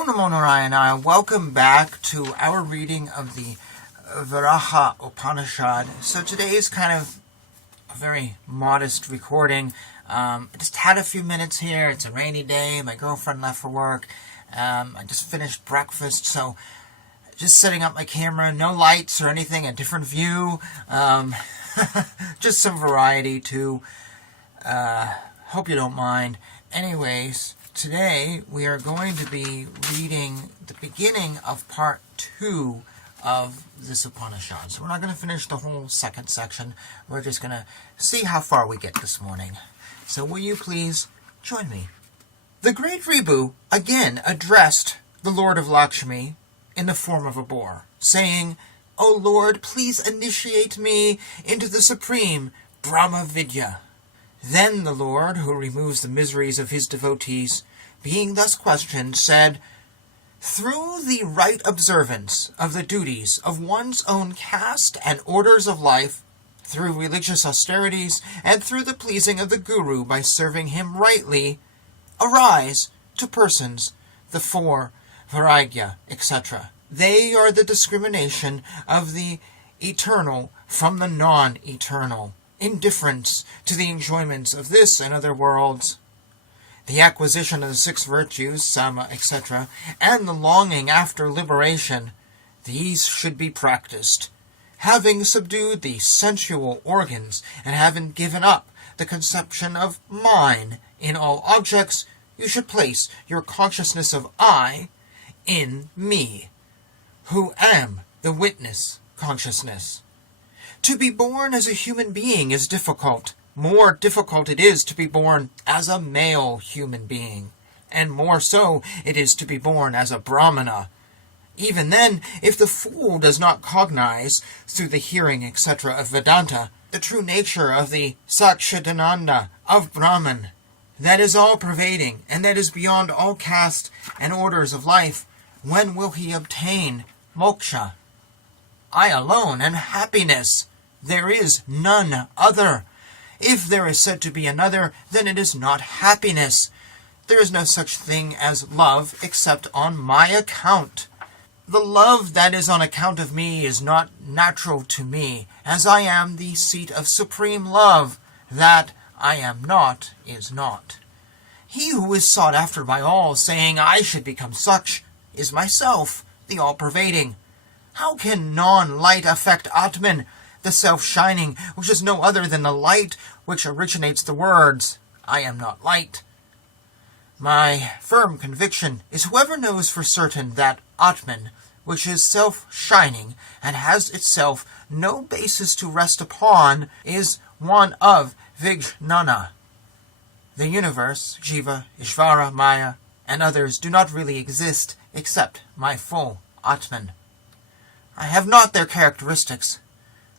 Om Namo Narayana. Welcome back to our reading of the Varaha Upanishad. So today is kind of a very modest recording. I just had a few minutes here. It's a rainy day. My girlfriend left for work. I just finished breakfast, so just setting up my camera. No lights or anything, a different view. Just some variety too. Hope you don't mind. Anyways, today we are going to be reading the beginning of part 2 of this Upanishad. So we're not going to finish the whole second section. We're just going to see how far we get this morning. So will you please join me? The great Ribu again addressed the Lord of Lakshmi in the form of a boar, saying, "O Lord, please initiate me into the supreme Brahma Vidya." Then the Lord, who removes the miseries of his devotees, being thus questioned, said, "Through the right observance of the duties of one's own caste and orders of life, through religious austerities, and through the pleasing of the Guru by serving him rightly, arise to persons the four Vairagya, etc. They are the discrimination of the eternal from the non-eternal, indifference to the enjoyments of this and other worlds, the acquisition of the 6 virtues, sama, etc., and the longing after liberation. These should be practiced. Having subdued the sensual organs, and having given up the conception of mine in all objects, you should place your consciousness of I in me, who am the witness consciousness. To be born as a human being is difficult. More difficult it is to be born as a male human being, and more so it is to be born as a Brahmana. Even then, if the fool does not cognize, through the hearing, etc., of Vedanta, the true nature of the Satchidananda of Brahman, that is all-pervading, and that is beyond all caste and orders of life, when will he obtain moksha? I alone and happiness. There is none other. If there is said to be another, then it is not happiness. There is no such thing as love except on my account. The love that is on account of me is not natural to me, as I am the seat of supreme love. That I am not is not. He who is sought after by all, saying I should become such, is myself, the all-pervading. How can non-light affect Atman, the self-shining, which is no other than the light which originates the words, I am not light? My firm conviction is whoever knows for certain that Atman, which is self-shining, and has itself no basis to rest upon, is one of Vijnana. The universe, Jiva, Ishvara, Maya, and others do not really exist except my full Atman. I have not their characteristics.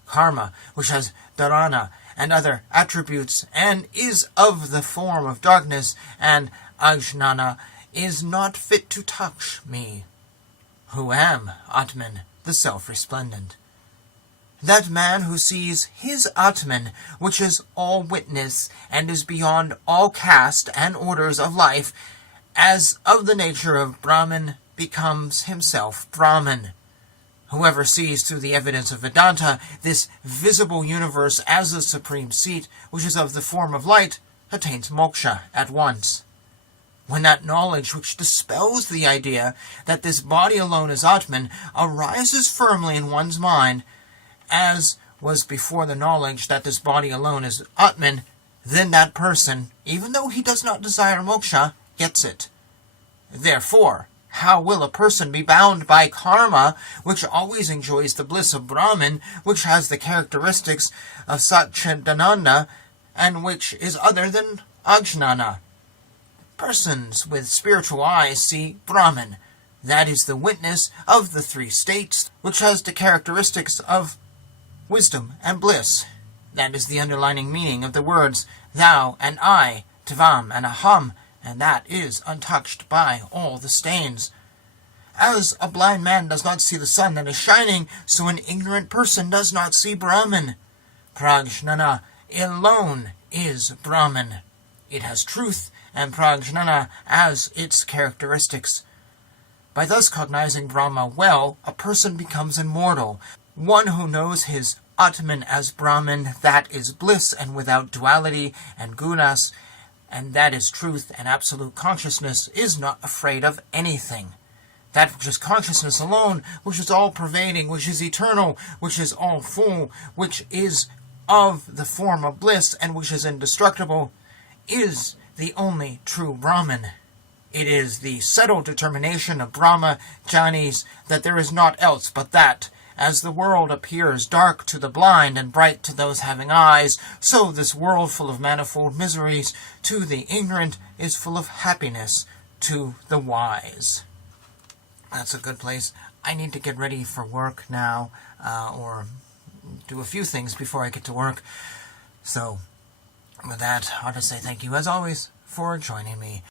Karma, which has dharana and other attributes, and is of the form of darkness, and ajnana, is not fit to touch me, who am Atman, the self-resplendent. That man who sees his Atman, which is all witness, and is beyond all caste and orders of life, as of the nature of Brahman, becomes himself Brahman. Whoever sees through the evidence of Vedanta this visible universe as the supreme seat, which is of the form of light, attains moksha at once. When that knowledge which dispels the idea that this body alone is Atman arises firmly in one's mind, as was before the knowledge that this body alone is Atman, then that person, even though he does not desire moksha, gets it. Therefore, how will a person be bound by karma, which always enjoys the bliss of Brahman, which has the characteristics of Satchidananda, and which is other than Ajnana? Persons with spiritual eyes see Brahman. That is the witness of the 3 states, which has the characteristics of wisdom and bliss. That is the underlining meaning of the words thou and I, tvam and aham, and that is untouched by all the stains. As a blind man does not see the sun that is shining, so an ignorant person does not see Brahman. Prajnana alone is Brahman. It has truth and prajnana as its characteristics. By thus cognizing Brahma well, a person becomes immortal. One who knows his Atman as Brahman, that is bliss and without duality and gunas, and that is truth and absolute consciousness, is not afraid of anything. That which is consciousness alone, which is all-pervading, which is eternal, which is all-full, which is of the form of bliss, and which is indestructible, is the only true Brahman. It is the settled determination of Brahma Jnanis that there is naught else but that. As the world appears dark to the blind and bright to those having eyes, so this world full of manifold miseries to the ignorant is full of happiness to the wise. That's a good place. I need to get ready for work now, or do a few things before I get to work. So, with that, I'll just say thank you as always for joining me.